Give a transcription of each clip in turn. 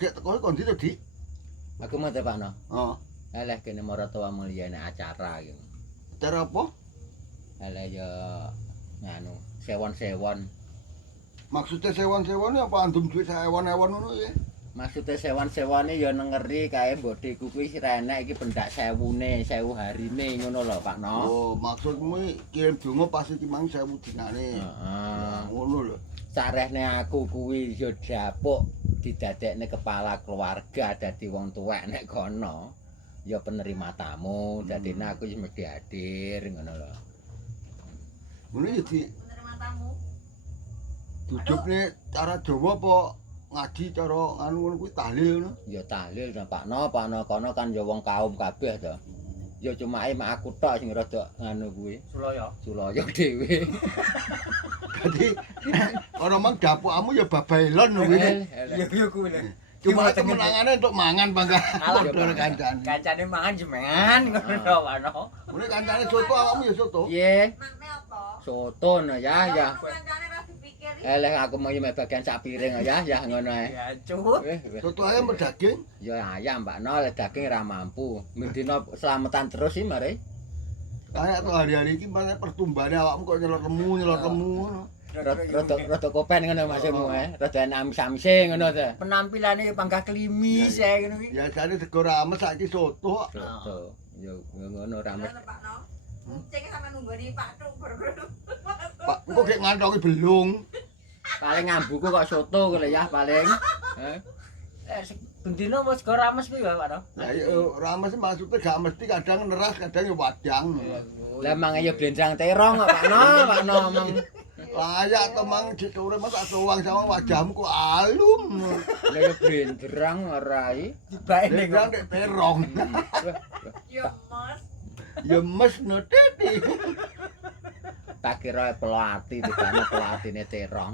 gek teko kon ndi to, Dik? Aku mau Pak no. Heeh. Eleh kene maratawa mulia nek acara iki. Cara apa? Eleh ya nganu, sewon-sewon. Maksudnya sewan-sewan apa andum duit sewan-ewan ngono ya? Maksudnya sewon-sewone ya nengeri kae mbokdeku kuwi sira enek iki pendak 1000-ne, 1000 harine ngono lho Pak no. Oh, maksudmu kirim donga pas iki mang 1000 dinane. Heeh. Ngono lho. Sarehne aku kuwi ya dapuk didadekne kepala keluarga dadi wong tuwek nek kono. Ya penerima tamu, dadine aku wis mesti hadir ngono lho. Ngono ya Dik. Penerima tamu. Dudukne cara Jawa apa ngaji cara anu ngono kuwi tahlil ngono. Ya tahlil to Pak no kono kan ya wong kaum kabeh to. Ya cuma mak aku tok sing rada nganu kuwi. Sulaya dhewe. Dadi ana mang dapukmu ya babailon kuwi. Iya kuwi lho. Cuma kemenangane untuk mangan bangga. Alah Padha kancane. kancane mangan jemengan ngono to Pak no. Mulai kancane soto awakmu ya soto. Piye? Makne apa? Soto no ya. Kancane ra dipikiri. Eleh aku mau mek bagian sak piring ya ngono ae. Ya cut. Soto ayam berdaging. Ya ayam Pak no, daging ra mampu. Mendina selamatan terus sih mari. Kayak tuh hari-hari iki banyak pertumbane awakmu kok nyelot lemu ngono. Rada kopen ngono maksudmu rada amis-amise ngono ta. Penampilane panggah klimis ya ngono iki. Biasane sego rames saiki soto. Soto. Ya ngono rames. Pak no. Kucing sama nunggoni Pak Tuk berburu. Pak, engko gek ngantongi belung. Paling ngambuku kok soto kok ya paling. Bendino wis go rames kuwi Pak no. Lah ya rames maksudnya gak mesti kadang neras kadang ya wadang. Lah mang ya blendrang terong kok Pak no mang. Layak to mang ditore mas tak sowang sama wajahmu kok alum. Lah ya blendrang ora iki. Tibae ning Nek nek terong. Yo Mas. Ya mes noteti. Tak kira pelati dibane pelatine terong.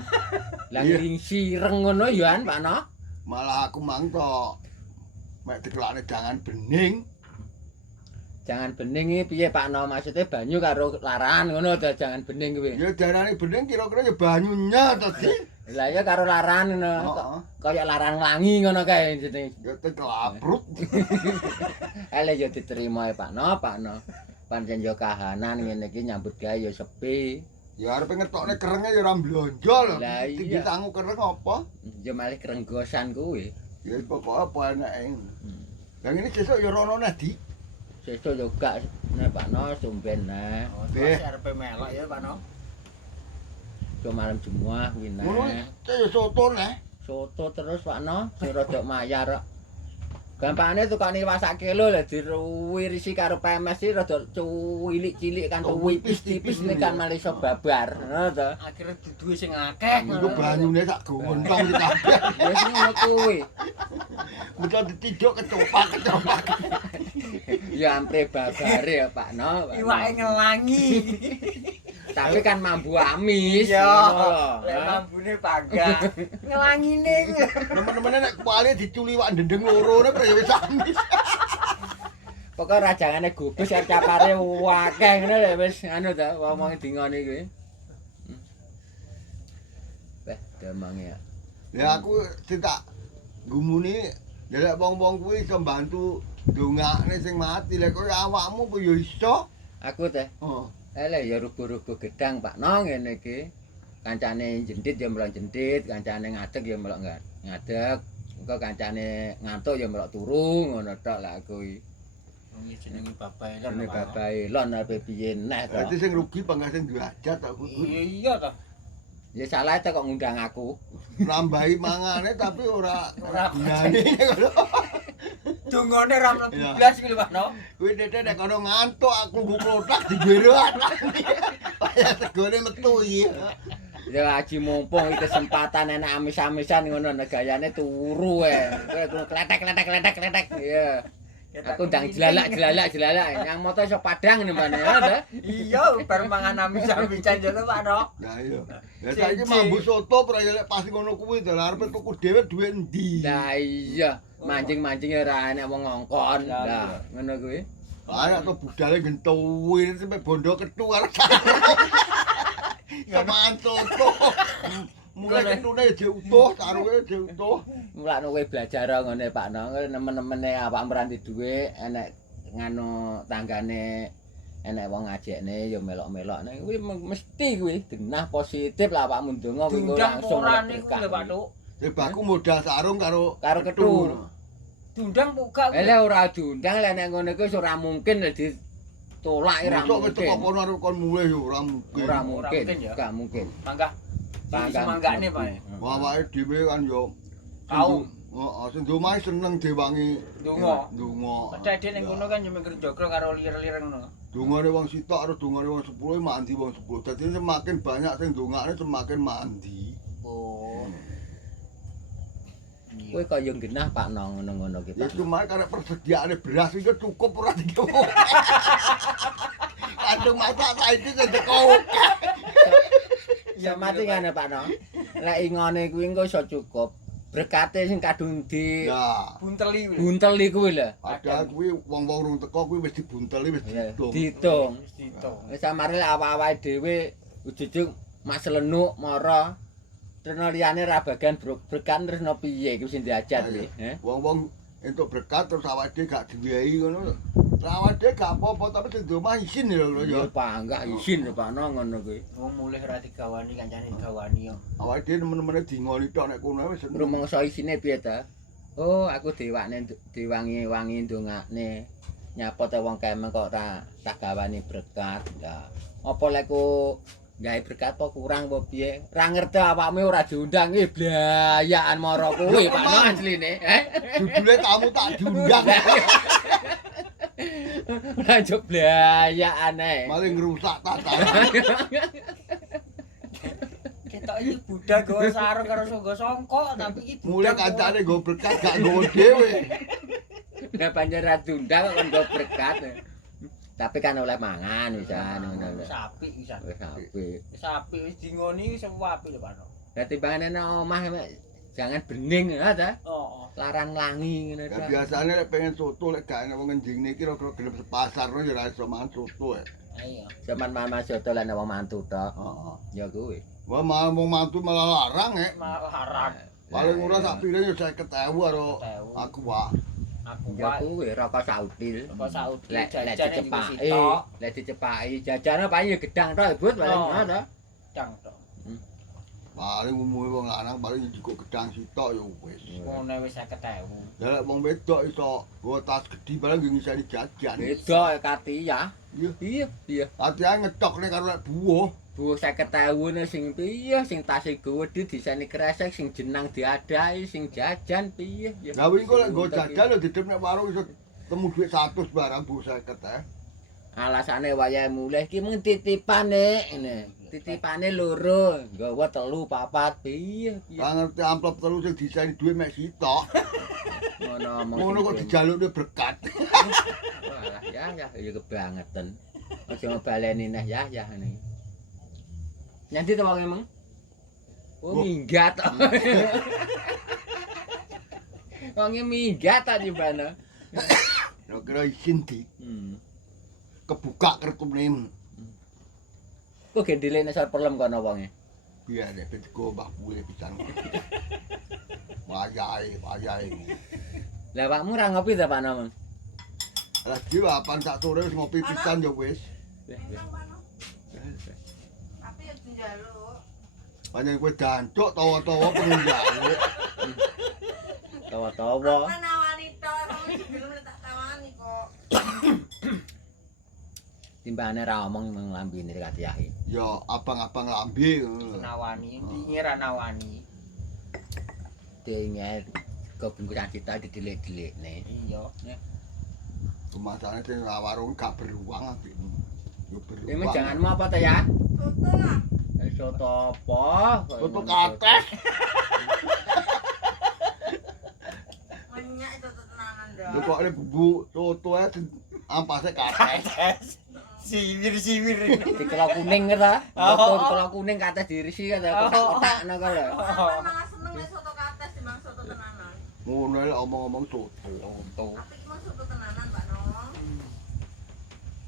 Lah ngiring sireng ngono ya Pak no. Malah aku mang to mek dikelakne jangan bening. Jangan bening iki piye Pak no maksudnya banyu karo larangan ngono to jangan bening kuwi. Ya darane bening kira-kira ya banyunya to, Dik. Lah ya karo larangan ngono. Kaya larangan langi ngono kae jenenge. Ya tekelapruk. Ele yo diterima Pak no. Pancen yo kahanan ngene iki nyambut gawe yo sepi. Ya arepe ngetokne kerenge ya ora blonjol. Lah Tinggi iya. tangu kereng apa? Yo malih kerenggosan kuwi. Ya pokoke apa enake. Lah ngene sesuk ya rono neh, Dik. Sesuk yo gak nek Pak no sumben nah. Wis arepe melok ya Pak no. Yo malam Jumat kuwi Ngono nah. ya soto neh. Soto terus Pak no, sing rada mayar kok. Gampangane tukane wasak kilo lah diruwirisi karo pemes iki rada cilik-cilik kan tipis-tipis nek kan malah iso babar. Ngono to. Akhire duduhe sing akeh Iku ngono. banyune sak gontong iki kabeh. Wis ngono kuwi. Mudah ditiduk kecopak. Ya ampre babare ya Pak no. Iwake ngelangi. Tapi kan mambu amis. Iya. ngono lho. Lek mambune panggah. Ngelangine kuwi. Temen-temene nek kuali diculi wak ndendeng loro nek ya wis amis. Pokoke rajangane gubus karo capare akeh ngono lho wis anu ta wong dingone kuwi. Weh, demang ya. Ya aku sing tak gumuni delek wong-wong kuwi iso mbantu ndongakne sing mati. Lek koyo awakmu apa ya iso? Aku teh Oh. eleh ya rubuh-rubuh gedang Pak no ngene iki. Kancane jendit ya melok jendit, kancane ngadeg ya melok ngadeg. Engko kancane ngantuk ya melok turu ngono tok lah aku iki. Iki jenenge babae Ini babae lon ape piye neh to. Dadi sing rugi bangga sing derajat aku. Iya to. Ya salah kok ngundang aku. Nambahi mangane tapi ora gunane ngono. Dungane ra mlebu Iya. blas kuwi lho Pak no. Kuwi dede nek kono ngantuk aku buklotak digero atane. Kaya segone metu iki. Ya aji mumpung iki kesempatan enak amis-amisan ngono gayane turu kowe kletek. Ya. Aku ndang jelalak. Yang moto iso padang nembane ya ta. Iya, bar mangan amis-amisan jane Pak no. Nah iya. Ya saiki mambu soto ora ya lek pas ngono kuwi dalan arep tuku dhewe duwe endi. Lah iya, mancing-mancing ora enek wong ngongkon. Lah ngono kuwi. Ayo to budale gentuwi sampe bondo kethu karo. Samaan soto. mulai kentune jek utuh, taruhe jek utuh. Mulane kowe belajar ngene Pak No, nemen-nemene awak meranti dhuwit enek nganu tanggane enek wong ngajekne ya melok-melok nek kuwi mesti kuwi genah positif lah awakmu ndonga kuwi Diundang langsung ora oleh niku berkah. lho Pak Tuk. Sebabku modal sarung karo Ketu. Diundang buka kuwi. Lah ora diundang lek nek ngono kuwi ora mungkin lek ditolak ora Mosok wis teko mungkin. kono arep kon mulih yo ora mungkin. Ora mungkin, mungkin ya. gak mungkin. Mangga. Semanggane Pak. Wah awake dhewe kan yo Kaum. Heeh, sing domae seneng diwangi Donga. donga. Padahal ning kono kan yo mikir joglo karo lir-lir ngono. Dongane wong sitok karo dongane wong 10 mandi wong 10. Dadi semakin banyak sing dongane semakin mandi. Oh. Kowe kok yo genah Pak No ngono-ngono ki Ya Pak. cuma karena persediaane beras itu cukup ora digo. Kandung masak saiki sing teko. Ya mati ngene Pak No. Lek ingone kuwi engko iso cukup. Berkate sing kadung di Ya, Bunteli kuwi. bunteli kuwi lho. padahal kuwi wong-wong rung teko kuwi wis dibunteli wis diitung. Diitung. Wis diitung. Wis samare lek awak-awake dhewe ujug-ujug mas lenuk mara terus liyane ra bagian berkan terus no piye kuwi sing diajat kuwi, Wong-wong entuk berkat terus awake dhewe gak diwehi ngono. Awake dhewe gak apa-apa tapi sing di omah isin lho Ya ya. panggah isin lho Pak No ngono kuwi. Wong mulih ora digawani kancane digawani yo. Awake dhewe nemen-nemene dingoni tok nek kono wis seneng. Rumangsa isine piye ta? Oh, aku diwangi ndongakne. Nyapa te wong kemeng kok ora tak gawani berkat. Ya. Apa lek ku gawe berkat apa kurang apa piye? Ora ngerti awakmu ora diundang iki blayaan mara kuwi Pak No asline. Judule tamu tak diundang. Ora njuk blayaan ae. Malah ngrusak tatanan. Ketok iki budak gawa sarung karo songgo songkok tapi iki Mulai kancane nggo berkat gak nggo dhewe. Lah pancen ra diundang kok kon go berkat. Tapi kan oleh mangan wisan ngono lho. sapi bisa. Wis apik. Sapi wis dingoni wis apik lho Pak. Lah timbangane nang omah jangan bening ya ta. Oh. Larang langi ngono Ya ta. biasane lek pengen soto lek gak enak wong ngendingne iki kira-kira gelem sepasar ya ora iso mangan soto ya. Ayo. Zaman mama soto lan wong mantu tok. Heeh. Ya kuwi. Wah malah wong mantu malah larang Malah haram. Paling murah sak piring ya 50.000 karo 50.000. aku wae. Aku Ya wae kuwi rokok sautil. kok Saudi Lek jajane dicepaki, lek dicepaki jajane paling ya gedang tok Bud paling Oh. ngono to. Dang tok. Paling umume wong lanang paling cukup gedang sitok ya wis. Ngono wis 50.000. Ya lek wong wedok iso nggo tas gedhi paling nggih ngiseni jajan. Beda kati ya. Iya. Iya. Ati-ati ngecokne karo lek buah. Bu 50.000 ne sing piye sing tase gedhe diseni kresek sing jenang diadahi sing jajan piye ya. Lah wingi kok lek nggo jajan lho didep nek warung iso temu duit 100 barang bu 50 Alasane wayahe mulih ki mung titipane ngene. Titipane loro, nggawa 3 4 piye piye. Ora ngerti amplop telu sing diseni duit mek sitok. Ngono omong. Ngono kok dijalukne berkat. Walah ya kebangetan. Aja ngebaleni neh ya ngene. Nyanti to wong emang? Oh minggat. Wonge minggat ta timbana. Ya kira isin di kebuka kertune. Kok gendile nek sar pelem kono wonge. Biar nek betiko mbah bule pisan. Wayahe. Lah awakmu ora ngopi ta Pak Nom? Lah jiwapan sak sore wis ngopi pisan ya wis. Enak, Pak No. Tapi ya dijaluk. Panjen kowe dancuk tawa-tawa pengen njaluk. Tawa-tawa. Kan nawani tok, wong sebelum tak tawani kok. Timbane ra omong mung lambene katiyahi. Ya abang-abang lambe ngono. Nawani, ngira nawani. Dinget kebungkusan cita didelik-delikne. Iya. Kemasane sing warung gak beruang apik. Yo beruang. Emang janganmu apa ta ya? Soto lah. Soto apa? Soto kates. Menyak itu tenanan dah. Lho kok bumbu soto ae ampase kates. Siwir-siwir. Dikelo kuning ta? Soto dikelo kuning kates dirisi kata kotak-kotakno kok lho. Aku malah seneng nek soto kates timbang soto tenanan. Ngono lek omong-omong soto. Soto. Tapi emang soto tenanan, Pak No.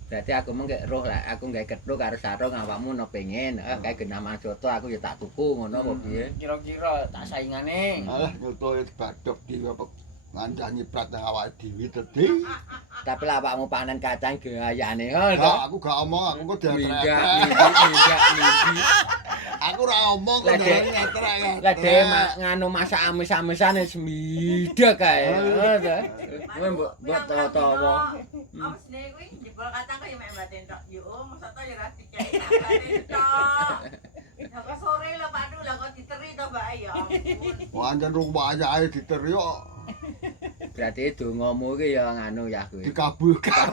Dadi aku mengke roh lah, aku gawe kethu karo sarung awakmu no pengen. Kae genaman soto aku ya tak tuku ngono apa piye. Kira-kira tak saingane. Alah nyoto ya badok di apa ngancah nyiprat nang awake dhewe tadi. Tapi lah awakmu panen kacang gayane Nah, ngono. aku gak omong, aku kok Mindak, diatrek. mindi. Aku ora omong kok Lah, Dek. diatrek. Lah dhewe nganu masak amis-amisane semida kae. Ngono ta. Kowe mbok tawa-tawa. Apa sih kuwi jebol kacang kaya mek mbaten tok. Yo, masa to ya ra dikek mbaten tok. Ya kok sore lho Pak Du, lah kok diteri to Mbak ya ampun. Wancen rumah ae diteryo Berarti dongamu iki ya nganu ya kowe. dikabulkan.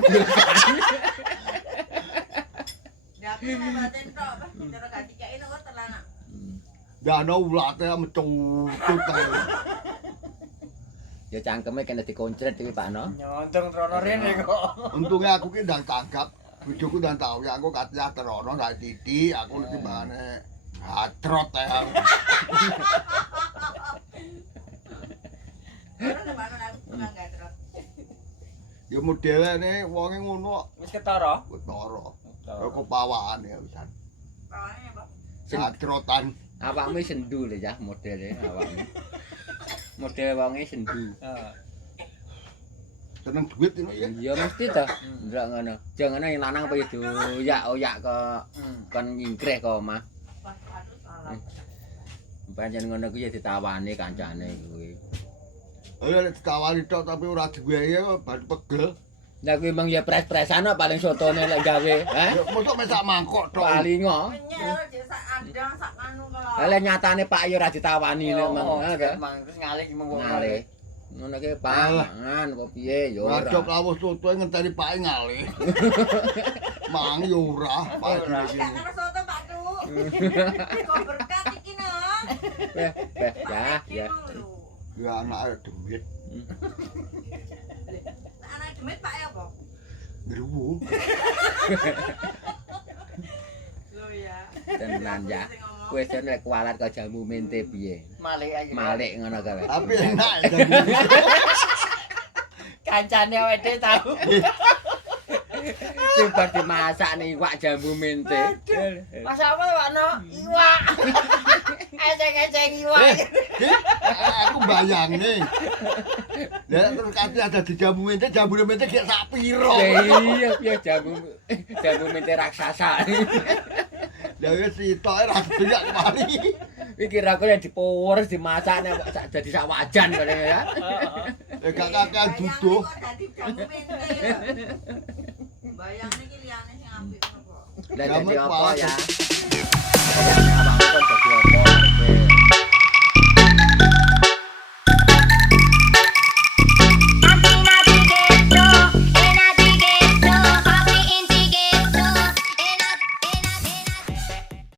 Ya aku mek mbaten tok, cara gak dikeki kok telana. Dan ulate metutut ae. Ya cangkeme kena dikoncret iki Pak No. Nyontung trono rene kok. Untunge aku ki ndang tanggap. Bojoku ndang tau ya aku katya terono ndak titik, aku iki bahane hatrot ae. Ora Pak Du aku tukang gatrot. Ya modelane wonge ngono Wis ketara. ketara. Kok pawakane pisan. Pawane apa? Hatrotan. Awakmu sendu lho ya modele awakmu. Model wonge sendu. Heeh. Seneng duit ngono ya. Ya mesti to. Ndak ngono. Jangan yang lanang apa oyak-oyak ke kon nyingkreh ke omah. Pas Pak Du salah. Pancen ngono kuwi ya ditawani kancane kuwi. Ora ditawani tok tapi ora diwehi kok ban pegel. Lah kuwi mung ya pres-presan kok paling sotone lek gawe, ha? Ya mosok mesak mangkok tok. Paling kok. Menyel jek sak adang sak anu kalau. Lah lek nyatane Pak ya ora ditawani nek mung, ha to. Mang terus ngalih mung wong Ngalih. Ngono ki Pak, mangan apa piye ya ora. Ngadop lawuh soto ngenteni pake ngalih. Mang yo ora, Pak. Gak karo soto Pak Du. Kok berkat iki no. Ya. Ya anake duit. Anak demit Pak ya apa? Geruwu. Lho ya. Tenan ya. Kowe sen lek kualat kok jamu mente piye? Malik aja. Malik ngono kae. Tapi enak ya jadi. Kancane awake dhewe tau. Sing bar dimasak ning iwak jambu mente. Mas apa Pak No? Iwak. Eceng-eceng iwak. Aku bayangne. Lah terus kate ada di jambu mente gek sak piro. Iya, piye jambu mente raksasa. Lah wis sitoke ra delok kemari. Iki kira-kira yang dipores dimasak nek dadi sak wajan kene ya. Gak kakean duduh. Kok dadi jambu mente. Bayangne iki liyane sing apik ngono kok. Lah Jamu dadi apa kualat. ya?